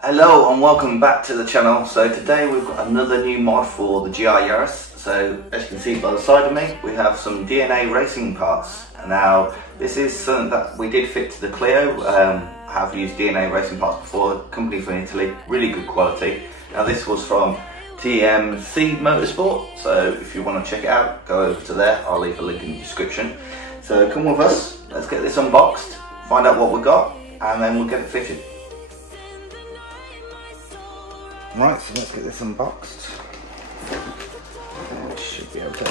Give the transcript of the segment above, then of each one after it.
Hello and welcome back to the channel. So today we've got another new mod for the GR Yaris. So as you can see by the side of me, we have some DNA racing parts. Now this is something that we did fit to the Clio. I have used DNA racing parts before, a company from Italy, really good quality. Now this was from TMC Motorsport, so if you want to check it out, go over to there. I'll leave a link in the description. So come with us, let's get this unboxed, find out what we got, and then we'll get it fitted. Right, so let's get this unboxed. Should be okay.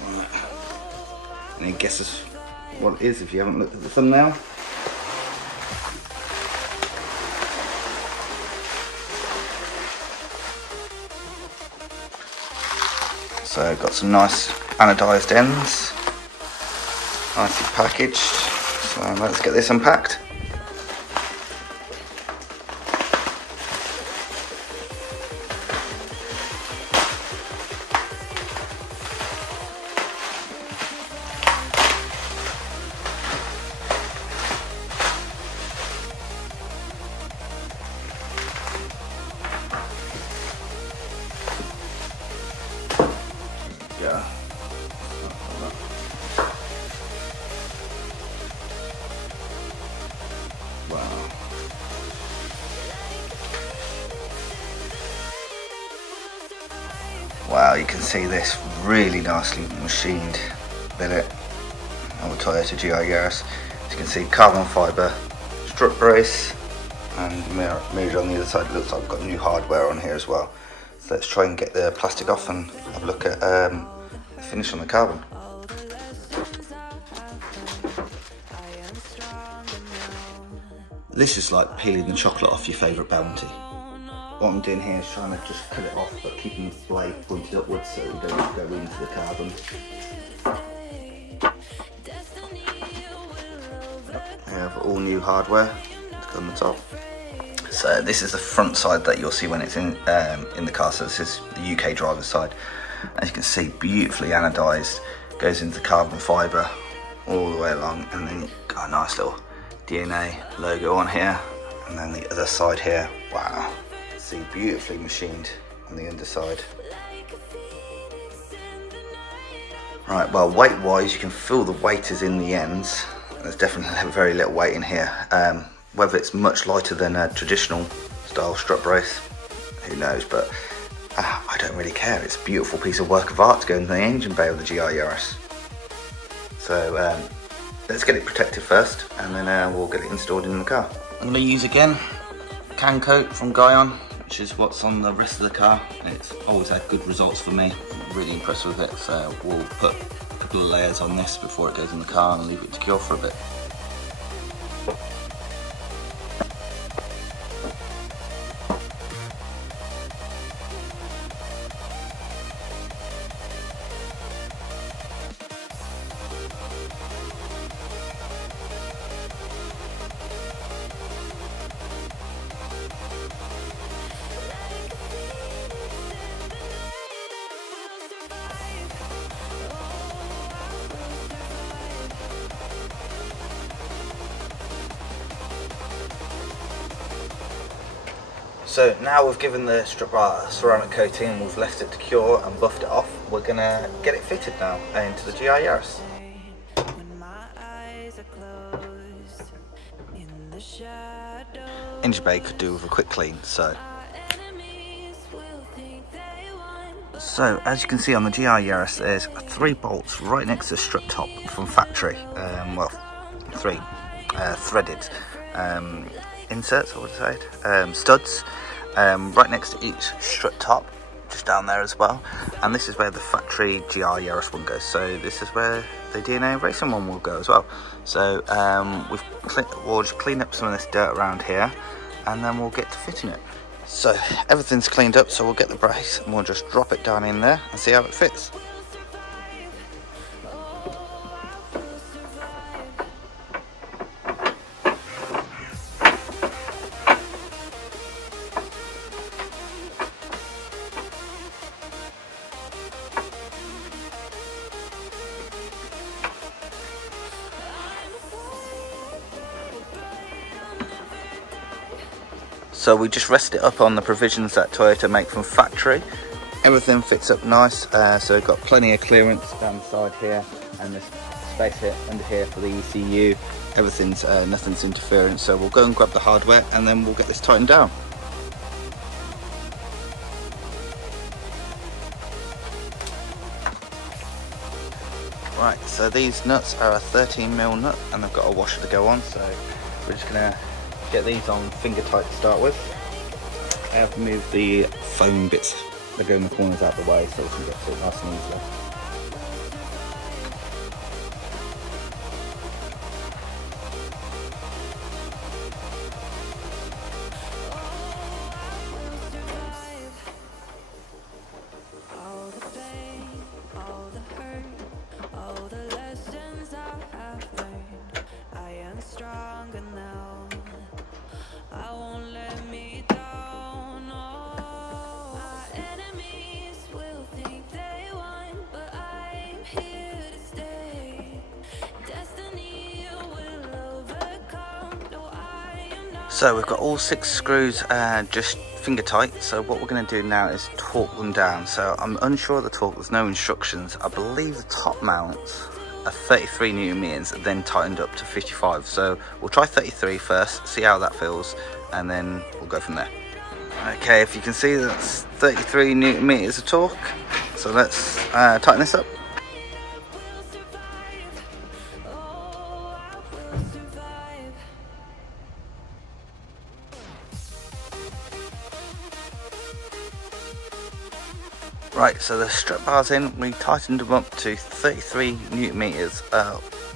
Right. Any guesses what it is if you haven't looked at the thumbnail? So got some nice anodised ends, nicely packaged. So let's get this unpacked. Wow, you can see this really nicely machined billet on the Toyota GR Yaris. As you can see, carbon fibre strut brace and mirror on the other side. It looks like we've got new hardware on here as well. So let's try and get the plastic off and have a look at the finish on the carbon. This is like peeling the chocolate off your favourite bounty. What I'm doing here is trying to just cut it off, but keeping the blade pointed upwards so we don't go into the carbon. We have all new hardware to go on the top. So this is the front side that you'll see when it's in the car. So this is the UK driver's side. As you can see, beautifully anodised, goes into carbon fibre all the way along, and then you've got a nice little DNA logo on here, and then the other side here, wow. See, beautifully machined on the underside. Right, well, weight wise you can feel the weight is in the ends. There's definitely very little weight in here. Whether it's much lighter than a traditional style strut brace, who knows, but I don't really care. It's a beautiful piece of work of art to go into the engine bay of the GR Yaris. So let's get it protected first, and then we'll get it installed in the car. I'm going to use again can coat from Guyon, which is what's on the rest of the car. It's always had good results for me. I'm really impressed with it. So we'll put a couple of layers on this before it goes in the car and leave it to cure for a bit. So now we've given the strip bar ceramic coating and we've left it to cure and buffed it off, we're going to get it fitted now into the GR Yaris. Engine bay could do with a quick clean, so as you can see on the GR Yaris, there's 3 bolts right next to the strut top from factory. Well, 3 threaded inserts, I would say, studs, right next to each strut top, just down there as well. And this is where the factory GR Yaris one goes. So this is where the DNA racing one will go as well. So we'll just clean up some of this dirt around here, and then we'll get to fitting it. So everything's cleaned up, so we'll get the brace and we'll just drop it down in there and see how it fits. So we just rested it up on the provisions that Toyota make from factory. Everything fits up nice, so we've got plenty of clearance down the side here, and there's space here under here for the ECU. Everything's nothing's interfering, so we'll go and grab the hardware and then we'll get this tightened down. Right, so these nuts are a 13mm nut and they've got a washer to go on, so we're just gonna get these on finger tight to start with. I have moved the foam bits that go in the corners out of the way so we can get to it nice and easily. So we've got all 6 screws just finger tight, so what we're going to do now is torque them down. So I'm unsure of the torque, there's no instructions. I believe the top mounts are 33 Newton meters, then tightened up to 55. So we'll try 33 first, see how that feels, and then we'll go from there. Okay, if you can see, that's 33 Newton meters of torque. So let's tighten this up. Right, so the strut bars in, we tightened them up to 33 Newton meters,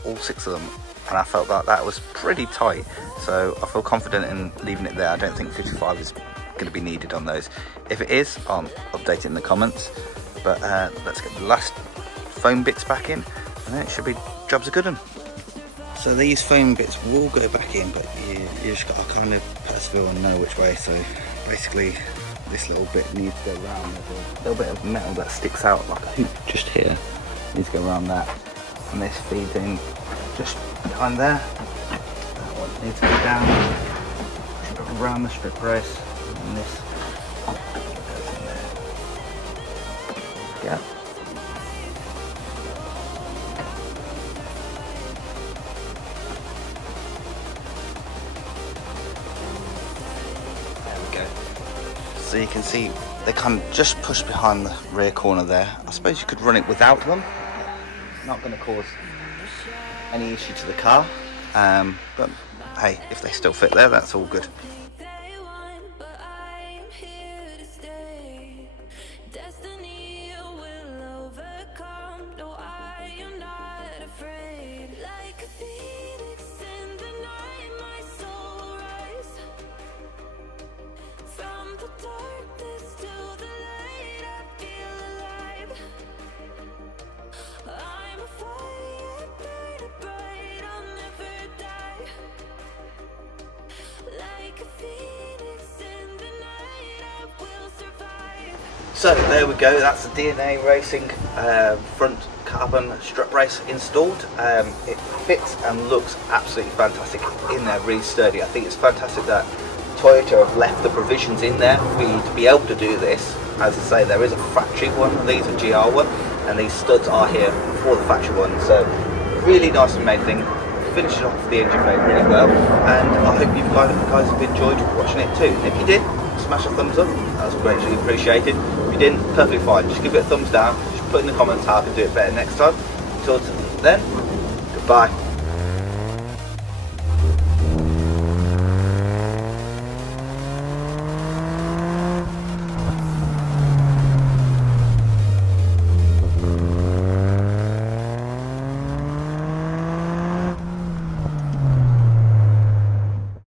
all 6 of them, and I felt that that was pretty tight, so I feel confident in leaving it there. I don't think 55 is going to be needed on those. If it is, I'll update it in the comments, but let's get the last foam bits back in, and then it should be jobs are good one. So these foam bits will go back in, but you just got to kind of persevere and know which way, so basically this little bit needs to go around. There's a little bit of metal that sticks out like a hoop just here. Needs to go around that. And this feeds in just behind there. That one needs to go down, around the strip brace, and this goes in there. Yeah. So you can see they kind of just push behind the rear corner there. I suppose you could run it without them. Not going to cause any issue to the car. But hey, if they still fit there, that's all good. So there we go, that's the DNA Racing front carbon strut brace installed. It fits and looks absolutely fantastic in there, really sturdy. I think it's fantastic that Toyota have left the provisions in there for you to be able to do this. As I say, there is a factory one, and these are GR one, and these studs are here for the factory one. So really nicely made thing. Finishes off the engine bay really well, and I hope you guys have enjoyed watching it too. And if you did, smash a thumbs up, that's greatly appreciated. If you didn't, perfectly fine, just give it a thumbs down, just put in the comments how I can do it better next time. Until then, goodbye.